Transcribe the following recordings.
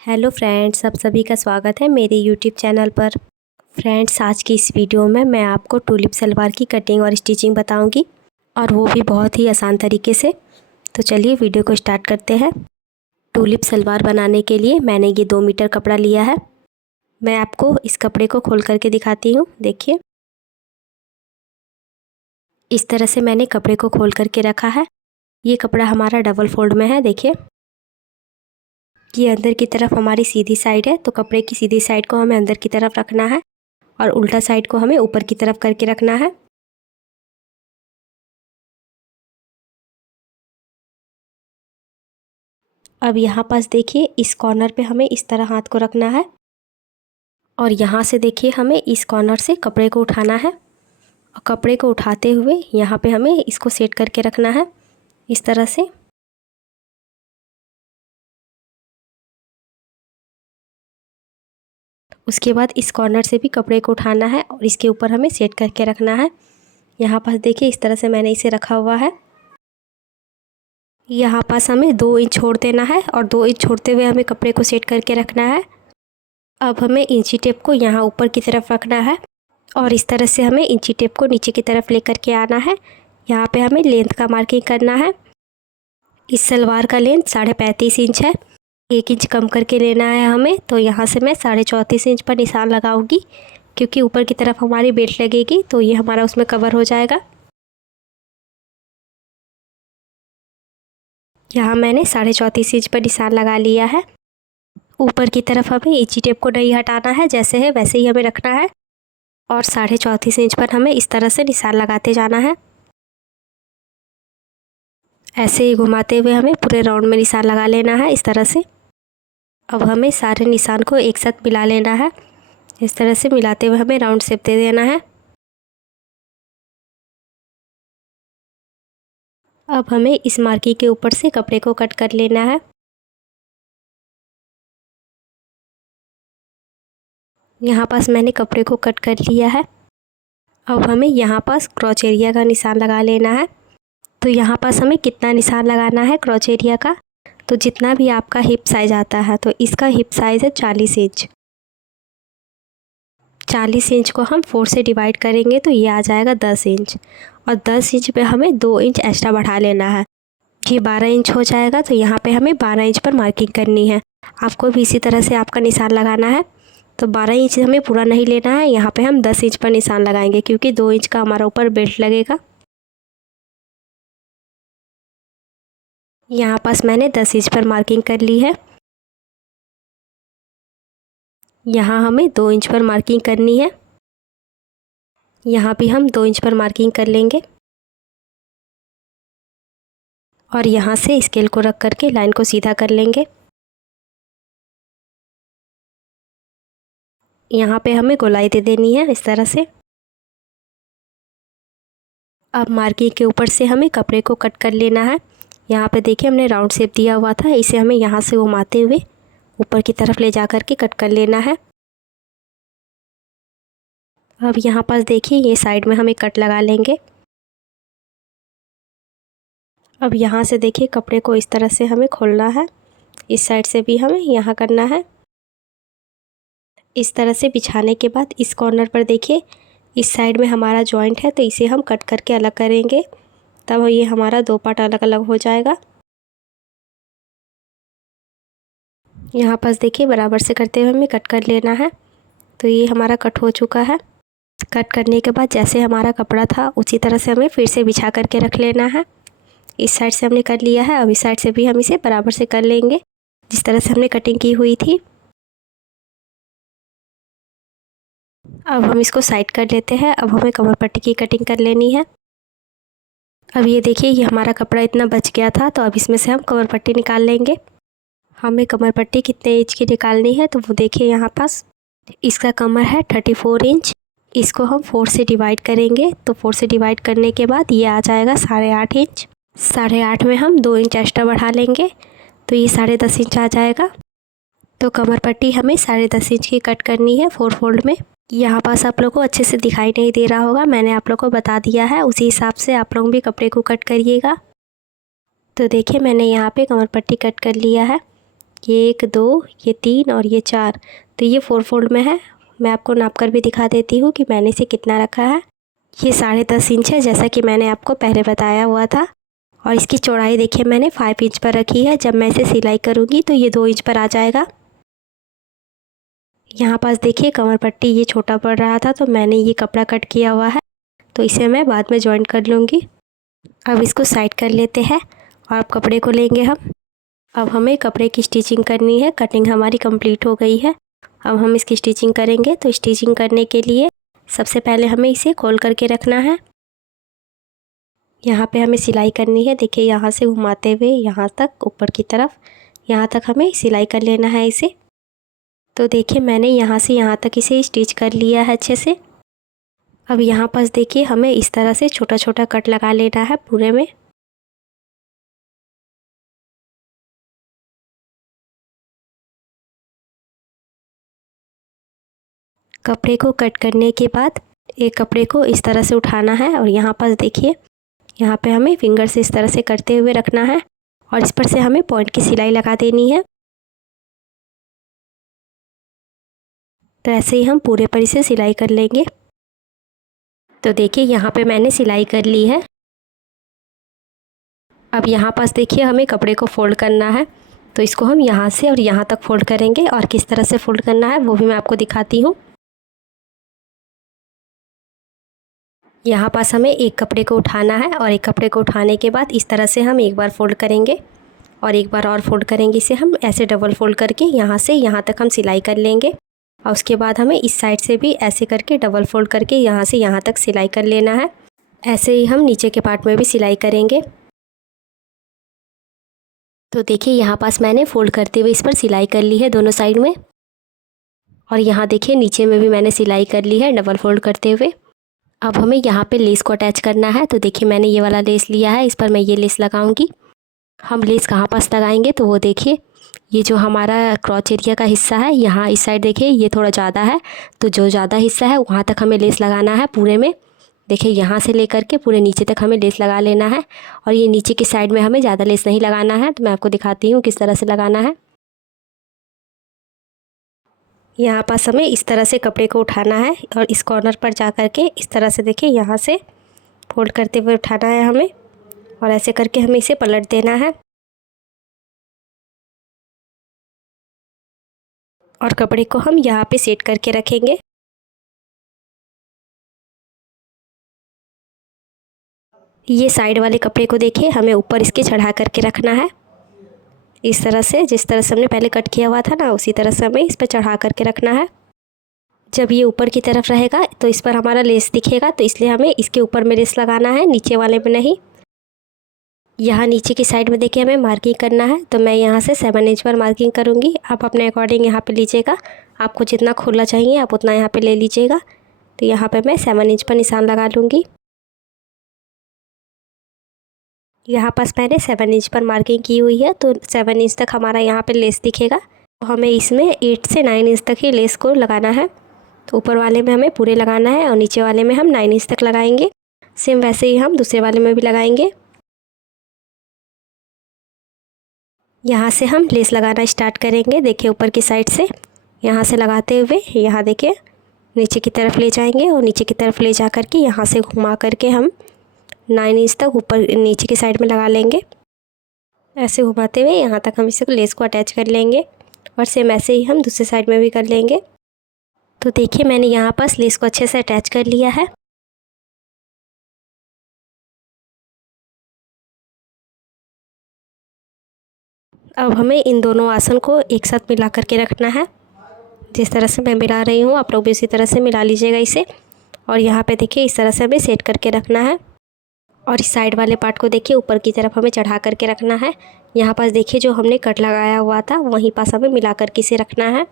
Hello friends, आप सभी का स्वागत है मेरे यूट्यूब चैनल पर। फ्रेंड्स, आज की इस वीडियो में मैं आपको टूलिप सलवार की कटिंग और स्टिचिंग बताऊंगी, और वो भी बहुत ही आसान तरीके से। तो चलिए वीडियो को स्टार्ट करते हैं। टूलिप सलवार बनाने के लिए मैंने ये 2 मीटर कपड़ा लिया है। मैं आपको इस कपड़े को खोल करके दिखाती हूँ। देखिए, इस तरह से मैंने कपड़े को खोल करके रखा है। ये कपड़ा हमारा डबल फोल्ड में है। देखिए, ये अंदर की तरफ हमारी सीधी साइड है, तो कपड़े की सीधी साइड को हमें अंदर की तरफ रखना है और उल्टा साइड को हमें ऊपर की तरफ करके रखना है। अब यहाँ पास देखिए, इस कॉर्नर पे हमें इस तरह हाथ को रखना है, और यहाँ से देखिए हमें इस कॉर्नर से कपड़े को उठाना है, और कपड़े को उठाते हुए यहाँ पे हमें इसको सेट करके रखना है इस तरह से। उसके बाद इस कॉर्नर से भी कपड़े को उठाना है और इसके ऊपर हमें सेट करके रखना है। यहाँ पास देखिए, इस तरह से मैंने इसे रखा हुआ है। यहाँ पास हमें 2 इंच छोड़ देना है, और 2 इंच छोड़ते हुए हमें कपड़े को सेट करके रखना है। अब हमें इंची टेप को यहाँ ऊपर की तरफ रखना है, और इस तरह से हमें इंची टेप को नीचे की तरफ लेकर के आना है। यहाँ पे हमें लेंथ का मार्किंग करना है। इस सलवार का लेंथ 35.5 इंच है। 1 इंच कम करके लेना है हमें, तो यहाँ से मैं 34.5 इंच पर निशान लगाऊंगी, क्योंकि ऊपर की तरफ हमारी बेल्ट लगेगी, तो ये हमारा उसमें कवर हो जाएगा। यहाँ मैंने 34.5 इंच पर निशान लगा लिया है। ऊपर की तरफ हमें इंची टेप को नहीं हटाना है, जैसे है वैसे ही हमें रखना है, और 34.5 इंच पर हमें इस तरह से निशान लगाते जाना है। ऐसे ही घुमाते हुए हमें पूरे राउंड में निशान लगा लेना है इस तरह से। अब हमें सारे निशान को एक साथ मिला लेना है। इस तरह से मिलाते हुए हमें राउंड शेप दे देना है। अब हमें इस मार्किंग के ऊपर से कपड़े को कट कर लेना है। यहाँ पास मैंने कपड़े को कट कर लिया है। अब हमें यहाँ पास क्रॉच एरिया का निशान लगा लेना है। तो यहाँ पास हमें कितना निशान लगाना है क्रॉच एरिया का, तो जितना भी आपका हिप साइज़ आता है, तो इसका हिप साइज़ है 40 इंच। 40 इंच को हम 4 से डिवाइड करेंगे तो ये आ जाएगा 10 इंच, और 10 इंच पे हमें 2 इंच एक्स्ट्रा बढ़ा लेना है। ये 12 इंच हो जाएगा, तो यहाँ पे हमें 12 इंच पर मार्किंग करनी है। आपको भी इसी तरह से आपका निशान लगाना है। तो 12 इंच हमें पूरा नहीं लेना है, यहाँ पे हम 10 इंच पर निशान लगाएंगे, क्योंकि 2 इंच का हमारा ऊपर बेल्ट लगेगा। यहाँ पास मैंने 10 इंच पर मार्किंग कर ली है। यहाँ हमें 2 इंच पर मार्किंग करनी है। यहाँ भी हम 2 इंच पर मार्किंग कर लेंगे, और यहाँ से स्केल को रख करके लाइन को सीधा कर लेंगे। यहाँ पे हमें गोलाई दे देनी है इस तरह से। अब मार्किंग के ऊपर से हमें कपड़े को कट कर लेना है। यहाँ पे देखिए, हमने राउंड शेप दिया हुआ था, इसे हमें यहाँ से घुमाते हुए ऊपर की तरफ ले जा कर के कट कर लेना है। अब यहाँ पास देखिए, ये साइड में हमें कट लगा लेंगे। अब यहाँ से देखिए, कपड़े को इस तरह से हमें खोलना है। इस साइड से भी हमें यहाँ करना है। इस तरह से बिछाने के बाद इस कॉर्नर पर देखिए, इस साइड में हमारा जॉइंट है, तो इसे हम कट करके अलग करेंगे, तब ये हमारा 2 पार्ट अलग अलग हो जाएगा। यहाँ पास देखिए, बराबर से करते हुए हमें कट कर लेना है। तो ये हमारा कट हो चुका है। कट करने के बाद जैसे हमारा कपड़ा था, उसी तरह से हमें फिर से बिछा करके रख लेना है। इस साइड से हमने कर लिया है, अब इस साइड से भी हम इसे बराबर से कर लेंगे, जिस तरह से हमने कटिंग की हुई थी। अब हम इसको साइड कर लेते हैं। अब हमें कमर पट्टी की कटिंग कर लेनी है। अब ये देखिए, ये हमारा कपड़ा इतना बच गया था, तो अब इसमें से हम कमर पट्टी निकाल लेंगे। हमें कमर पट्टी कितने इंच की निकालनी है, तो वो देखिए, यहाँ पास इसका कमर है 34 इंच। इसको हम 4 से डिवाइड करेंगे, तो 4 से डिवाइड करने के बाद ये आ जाएगा 8.5 इंच। 8.5 में हम 2 इंच एक्स्ट्रा बढ़ा लेंगे, तो ये 10.5 इंच आ जाएगा। तो कमर पट्टी हमें 10.5 इंच की कट करनी है 4 फोल्ड में। यहाँ पास आप लोग को अच्छे से दिखाई नहीं दे रहा होगा, मैंने आप लोग को बता दिया है, उसी हिसाब से आप लोग भी कपड़े को कट करिएगा। तो देखिए, मैंने यहाँ पे कमर पट्टी कट कर लिया है। ये 1 2 ये 3 और ये 4, तो ये 4 फोल्ड में है। मैं आपको नाप कर भी दिखा देती हूँ कि मैंने इसे कितना रखा है। ये 10.5 इंच है, जैसा कि मैंने आपको पहले बताया हुआ था। और इसकी चौड़ाई देखिए मैंने 5 इंच पर रखी है। जब मैं इसे सिलाई करूँगी तो ये 2 इंच पर आ जाएगा। यहाँ पास देखिए कमर पट्टी ये छोटा पड़ रहा था, तो मैंने ये कपड़ा कट किया हुआ है, तो इसे मैं बाद में जॉइन कर लूँगी। अब इसको साइड कर लेते हैं और अब कपड़े को लेंगे हम। अब हमें कपड़े की स्टिचिंग करनी है। कटिंग हमारी कंप्लीट हो गई है। अब हम इसकी स्टिचिंग करेंगे। तो स्टिचिंग करने के लिए सबसे पहले हमें इसे खोल करके रखना है। यहाँ पे हमें सिलाई करनी है। देखिए यहाँ से घुमाते हुए यहाँ तक ऊपर की तरफ, यहाँ तक हमें सिलाई कर लेना है इसे। तो देखिए मैंने यहाँ से यहाँ तक इसे स्टिच कर लिया है अच्छे से। अब यहाँ पास देखिए हमें इस तरह से छोटा छोटा कट लगा लेना है पूरे में। कपड़े को कट करने के बाद एक कपड़े को इस तरह से उठाना है और यहाँ पास देखिए यहाँ पे हमें फिंगर से इस तरह से करते हुए रखना है और इस पर से हमें पॉइंट की सिलाई लगा देनी है। तो ऐसे ही हम पूरे पर इसे सिलाई कर लेंगे। तो देखिए यहाँ पे मैंने सिलाई कर ली है। अब यहाँ पास देखिए हमें कपड़े को फोल्ड करना है, तो इसको हम यहाँ से और यहाँ तक फोल्ड करेंगे और किस तरह से फोल्ड करना है वो भी मैं आपको दिखाती हूँ। यहाँ पास हमें एक कपड़े को उठाना है और एक कपड़े को उठाने के बाद इस तरह से हम एक बार फोल्ड करेंगे और एक बार और फोल्ड करेंगे। इसे हम ऐसे डबल फोल्ड करके यहाँ से यहाँ तक हम सिलाई कर लेंगे और उसके बाद हमें इस साइड से भी ऐसे करके डबल फोल्ड करके यहाँ से यहाँ तक सिलाई कर लेना है। ऐसे ही हम नीचे के पार्ट में भी सिलाई करेंगे। तो देखिए यहाँ पास मैंने फोल्ड करते हुए इस पर सिलाई कर ली है दोनों साइड में, और यहाँ देखिए नीचे में भी मैंने सिलाई कर ली है डबल फोल्ड करते हुए। अब हमें यहाँ पे लेस को अटैच करना है। तो देखिए मैंने ये वाला लेस लिया है, इस पर मैं ये लेस लगाऊंगी। हम लेस कहाँ पास लगाएंगे तो वो देखिए ये जो हमारा क्रॉच एरिया का हिस्सा है यहाँ इस साइड देखिए ये थोड़ा ज़्यादा है, तो जो ज़्यादा हिस्सा है वहाँ तक हमें लेस लगाना है पूरे में। देखिए यहाँ से लेकर के पूरे नीचे तक हमें लेस लगा लेना है और ये नीचे की साइड में हमें ज़्यादा लेस नहीं लगाना है। तो मैं आपको दिखाती हूँ किस तरह से लगाना है। यहाँ पास हमें इस तरह से कपड़े को उठाना है और इस कॉर्नर पर जा कर के इस तरह से देखिए यहाँ से फोल्ड करते हुए उठाना है हमें और ऐसे करके हमें इसे पलट देना है और कपड़े को हम यहाँ पे सेट करके रखेंगे। ये साइड वाले कपड़े को देखिए हमें ऊपर इसके चढ़ा करके रखना है इस तरह से, जिस तरह से हमने पहले कट किया हुआ था ना उसी तरह से हमें इस पर चढ़ा करके रखना है। जब ये ऊपर की तरफ रहेगा तो इस पर हमारा लेस दिखेगा, तो इसलिए हमें इसके ऊपर में लेस लगाना है, नीचे वाले में नहीं। यहाँ नीचे की साइड में देखिए हमें मार्किंग करना है, तो मैं यहाँ से 7 इंच पर मार्किंग करूँगी। आप अपने अकॉर्डिंग यहाँ पे लीजिएगा, आपको जितना खुला चाहिए आप उतना यहाँ पे ले लीजिएगा। तो यहाँ पे मैं 7 इंच पर निशान लगा लूँगी। यहाँ पास मैंने 7 इंच पर मार्किंग की हुई है, तो 7 इंच तक हमारा यहाँ पे लेस दिखेगा। तो हमें इसमें 8 से 9 इंच तक ही लेस को लगाना है। तो ऊपर वाले में हमें पूरे लगाना है और नीचे वाले में हम 9 इंच तक लगाएंगे। सेम वैसे ही हम दूसरे वाले में भी लगाएंगे। यहाँ से हम लेस लगाना स्टार्ट करेंगे। देखिए ऊपर की साइड से यहाँ से लगाते हुए यहाँ देखिए नीचे की तरफ ले जाएंगे और नीचे की तरफ ले जा कर के यहाँ से घुमा करके हम 9 इंच तक ऊपर नीचे की साइड में लगा लेंगे। ऐसे घुमाते हुए यहाँ तक हम इसे लेस को अटैच कर लेंगे और सेम ऐसे ही हम दूसरे साइड में भी कर लेंगे। तो देखिए मैंने यहाँ पास लेस को अच्छे से अटैच कर लिया है। अब हमें इन दोनों आसन को एक साथ मिला करके रखना है। जिस तरह से मैं मिला रही हूँ आप लोग भी इसी तरह से मिला लीजिएगा इसे। और यहाँ पे देखिए इस तरह से हमें सेट करके रखना है और इस साइड वाले पार्ट को देखिए ऊपर की तरफ हमें चढ़ा करके रखना है। यहाँ पास देखिए जो हमने कट लगाया हुआ था वहीं पास हमें मिला करके इसे रखना है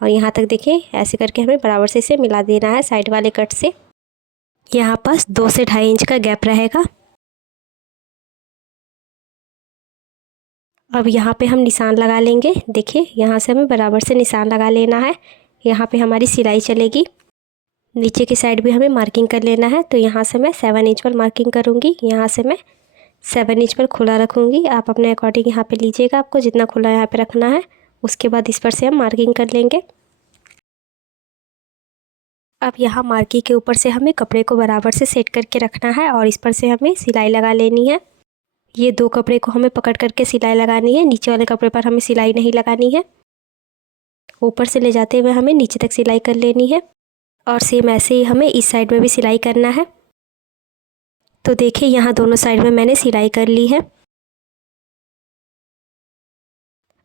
और यहाँ तक देखिए ऐसे करके हमें बराबर से इसे मिला देना है साइड वाले कट से। यहाँ पास 2 से 2.5 इंच का गैप रहेगा। अब यहाँ पे हम निशान लगा लेंगे। देखिए यहाँ से हमें बराबर से निशान लगा लेना है। यहाँ पे हमारी सिलाई चलेगी। नीचे की साइड भी हमें मार्किंग कर लेना है। तो यहाँ से मैं 7 इंच पर मार्किंग करूँगी। यहाँ से मैं 7 इंच पर खुला रखूँगी। आप अपने अकॉर्डिंग यहाँ पे लीजिएगा, आपको जितना खुला यहाँ पे रखना है। उसके बाद इस पर से हम मार्किंग कर लेंगे। अब यहाँ मार्किंग के ऊपर से हमें कपड़े को बराबर से सेट करके रखना है और इस पर से हमें सिलाई लगा लेनी है। ये 2 कपड़े को हमें पकड़ करके सिलाई लगानी है, नीचे वाले कपड़े पर हमें सिलाई नहीं लगानी है। ऊपर से ले जाते हुए हमें नीचे तक सिलाई कर लेनी है और सेम ऐसे ही हमें इस साइड में भी सिलाई करना है। तो देखिए यहाँ दोनों साइड में मैंने सिलाई कर ली है।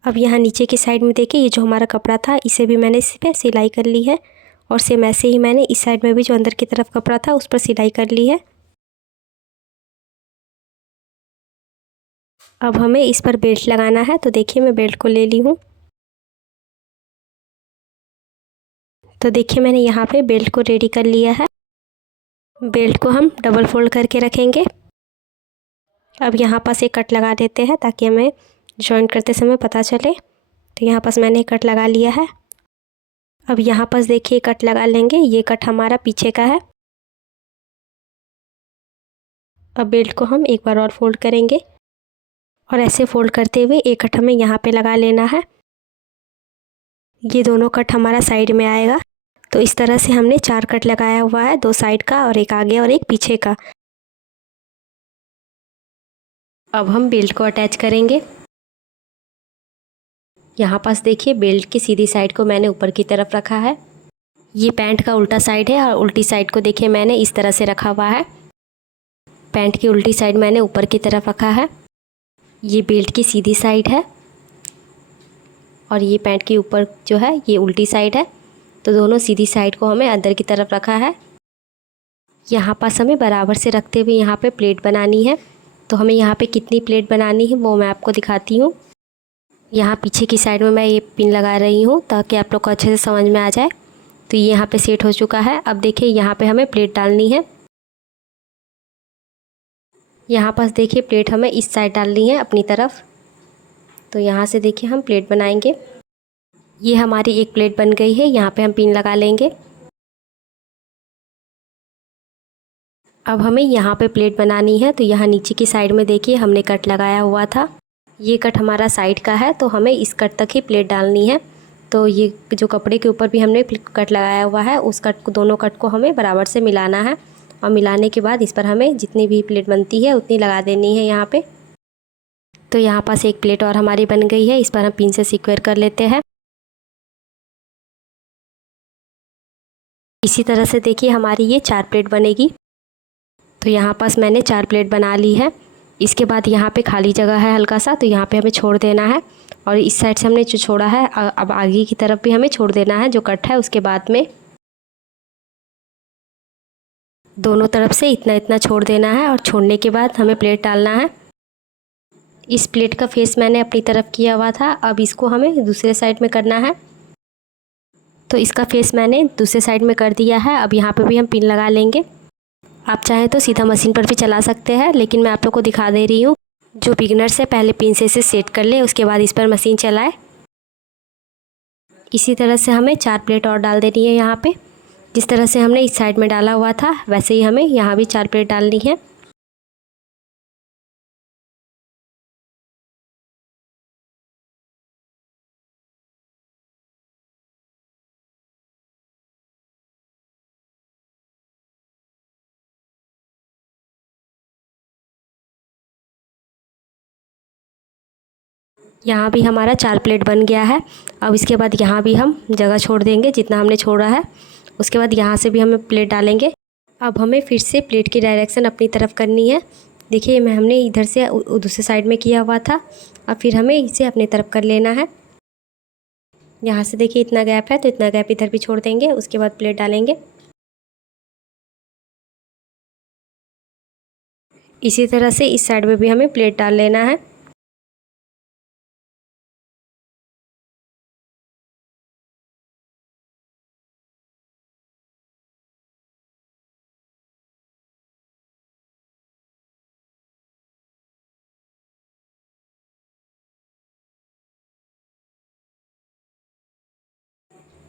अब यहाँ नीचे की साइड में देखिए ये जो हमारा कपड़ा था इसे भी मैंने इस पर सिलाई कर ली है और सेम ऐसे ही मैंने इस साइड में भी जो अंदर की तरफ कपड़ा था उस पर सिलाई कर ली है। अब हमें इस पर बेल्ट लगाना है। तो देखिए मैं बेल्ट को ले ली हूँ। तो देखिए मैंने यहाँ पे बेल्ट को रेडी कर लिया है। बेल्ट को हम डबल फोल्ड करके रखेंगे। अब यहाँ पास एक कट लगा देते हैं ताकि हमें जॉइंट करते समय पता चले। तो यहाँ पास मैंने एक कट लगा लिया है। अब यहाँ पास देखिए कट लगा लेंगे, ये कट हमारा पीछे का है। अब बेल्ट को हम एक बार और फोल्ड करेंगे और ऐसे फोल्ड करते हुए एक कट हमें यहाँ पे लगा लेना है। ये दोनों कट हमारा साइड में आएगा। तो इस तरह से हमने 4 कट लगाया हुआ है, 2 साइड का और एक आगे और एक पीछे का। अब हम बेल्ट को अटैच करेंगे। यहाँ पास देखिए बेल्ट की सीधी साइड को मैंने ऊपर की तरफ रखा है। ये पैंट का उल्टा साइड है और उल्टी साइड को देखिए मैंने इस तरह से रखा हुआ है। पैंट की उल्टी साइड मैंने ऊपर की तरफ रखा है। ये बेल्ट की सीधी साइड है और ये पैंट के ऊपर जो है ये उल्टी साइड है। तो दोनों सीधी साइड को हमें अंदर की तरफ रखा है। यहाँ पास हमें बराबर से रखते हुए यहाँ पे प्लेट बनानी है। तो हमें यहाँ पे कितनी प्लेट बनानी है वो मैं आपको दिखाती हूँ। यहाँ पीछे की साइड में मैं ये पिन लगा रही हूँ ताकि आप लोग को अच्छे से समझ में आ जाए। तो ये यहाँ पे सेट हो चुका है। अब देखिए यहाँ पे हमें प्लेट डालनी है। यहाँ पास देखिए प्लेट हमें इस साइड डालनी है अपनी तरफ। तो यहाँ से देखिए हम प्लेट बनाएंगे। ये हमारी एक प्लेट बन गई है। यहाँ पे हम पिन लगा लेंगे। अब हमें यहाँ पे प्लेट बनानी है। तो यहाँ नीचे की साइड में देखिए हमने कट लगाया हुआ था। ये कट हमारा साइड का है तो हमें इस कट तक ही प्लेट डालनी है। तो ये जो कपड़े के ऊपर भी हमने कट लगाया हुआ है उस कट को, दोनों कट को हमें बराबर से मिलाना है और मिलाने के बाद इस पर हमें जितनी भी प्लेट बनती है उतनी लगा देनी है यहाँ पे। तो यहाँ पास एक प्लेट और हमारी बन गई है। इस पर हम पिन से सिक्योर कर लेते हैं। इसी तरह से देखिए हमारी ये 4 प्लेट बनेगी। तो यहाँ पास मैंने 4 प्लेट बना ली है। इसके बाद यहाँ पे खाली जगह है हल्का सा, तो यहाँ पे हमें छोड़ देना है। और इस साइड से हमने जो छोड़ा है अब आगे की तरफ भी हमें छोड़ देना है जो कट है उसके बाद में। दोनों तरफ से इतना इतना छोड़ देना है और छोड़ने के बाद हमें प्लेट डालना है। इस प्लेट का फेस मैंने अपनी तरफ किया हुआ था। अब इसको हमें दूसरे साइड में करना है। तो इसका फेस मैंने दूसरे साइड में कर दिया है। अब यहाँ पे भी हम पिन लगा लेंगे। आप चाहें तो सीधा मशीन पर भी चला सकते हैं, लेकिन मैं आप लोग को दिखा दे रही हूँ। जो बिगनर्स है पहले पिन से इसे सेट कर ले, उसके बाद इस पर मशीन चलाए। इसी तरह से हमें 4 प्लेट और डाल देनी है यहाँ पे। जिस तरह से हमने इस साइड में डाला हुआ था वैसे ही हमें यहाँ भी 4 प्लेट डालनी है। यहाँ भी हमारा 4 प्लेट बन गया है। अब इसके बाद यहाँ भी हम जगह छोड़ देंगे जितना हमने छोड़ा है। उसके बाद यहाँ से भी हमें प्लेट डालेंगे। अब हमें फिर से प्लेट की डायरेक्शन अपनी तरफ करनी है। देखिए मैं हमने इधर से दूसरे साइड में किया हुआ था। अब फिर हमें इसे अपनी तरफ कर लेना है। यहाँ से देखिए इतना गैप है तो इतना गैप इधर भी छोड़ देंगे। उसके बाद प्लेट डालेंगे। इसी तरह से इस साइड में भी हमें प्लेट डाल लेना है।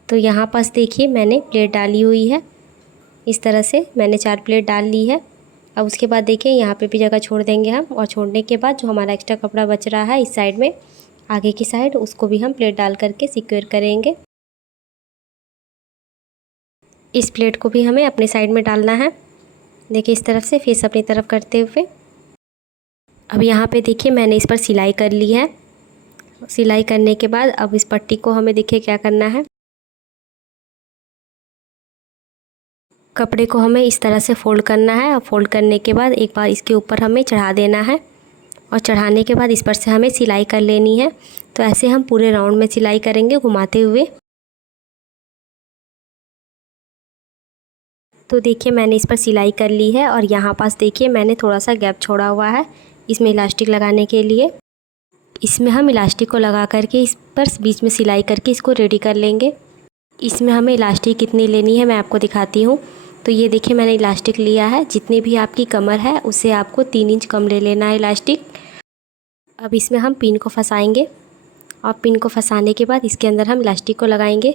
तो यहाँ पास देखिए मैंने प्लेट डाली हुई है। इस तरह से मैंने 4 प्लेट डाल ली है। अब उसके बाद देखिए यहाँ पे भी जगह छोड़ देंगे हम, और छोड़ने के बाद जो हमारा एक्स्ट्रा कपड़ा बच रहा है इस साइड में, आगे की साइड, उसको भी हम प्लेट डाल करके सिक्योर करेंगे। इस प्लेट को भी हमें अपने साइड में डालना है। देखिए इस तरफ से फेस अपनी तरफ करते हुए। अब यहाँ पे देखिए मैंने इस पर सिलाई कर ली है। सिलाई करने के बाद अब इस पट्टी को हमें देखिए क्या करना है, कपड़े को हमें इस तरह से फ़ोल्ड करना है। और फोल्ड करने के बाद एक बार इसके ऊपर हमें चढ़ा देना है, और चढ़ाने के बाद इस पर से हमें सिलाई कर लेनी है। तो ऐसे हम पूरे राउंड में सिलाई करेंगे घुमाते हुए। तो देखिए मैंने इस पर सिलाई कर ली है, और यहाँ पास देखिए मैंने थोड़ा सा गैप छोड़ा हुआ है इसमें इलास्टिक लगाने के लिए। इसमें हम इलास्टिक को लगा करके इस पर बीच में सिलाई करके इसको रेडी कर लेंगे। इसमें हमें इलास्टिक कितनी लेनी है मैं आपको दिखाती हूँ। तो ये देखिए मैंने इलास्टिक लिया है, जितनी भी आपकी कमर है उससे आपको 3 इंच कम ले लेना है इलास्टिक। अब इसमें हम पिन को फंसाएंगे, और पिन को फंसाने के बाद इसके अंदर हम इलास्टिक को लगाएंगे।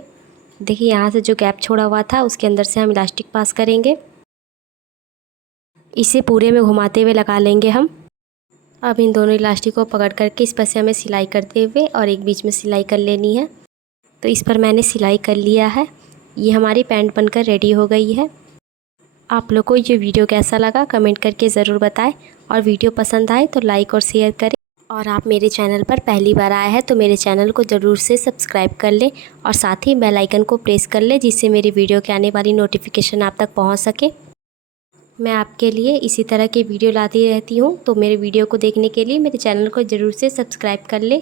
देखिए यहाँ से जो गैप छोड़ा हुआ था उसके अंदर से हम इलास्टिक पास करेंगे। इसे पूरे में घुमाते हुए लगा लेंगे हम। अब इन दोनों इलास्टिक को पकड़ करके इस पर से हमें सिलाई करते हुए और एक बीच में सिलाई कर लेनी है। तो इस पर मैंने सिलाई कर लिया है। ये हमारी पैंट बनकर रेडी हो गई है। आप लोग को ये वीडियो कैसा लगा कमेंट करके ज़रूर बताएं, और वीडियो पसंद आए तो लाइक और शेयर करें। और आप मेरे चैनल पर पहली बार आए हैं तो मेरे चैनल को ज़रूर से सब्सक्राइब कर लें, और साथ ही बेल आइकन को प्रेस कर लें, जिससे मेरी वीडियो के आने वाली नोटिफिकेशन आप तक पहुंच सके। मैं आपके लिए इसी तरह के वीडियो लाती रहती हूं, तो मेरे वीडियो को देखने के लिए मेरे चैनल को ज़रूर से सब्सक्राइब कर लें।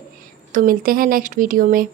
तो मिलते हैं नेक्स्ट वीडियो में।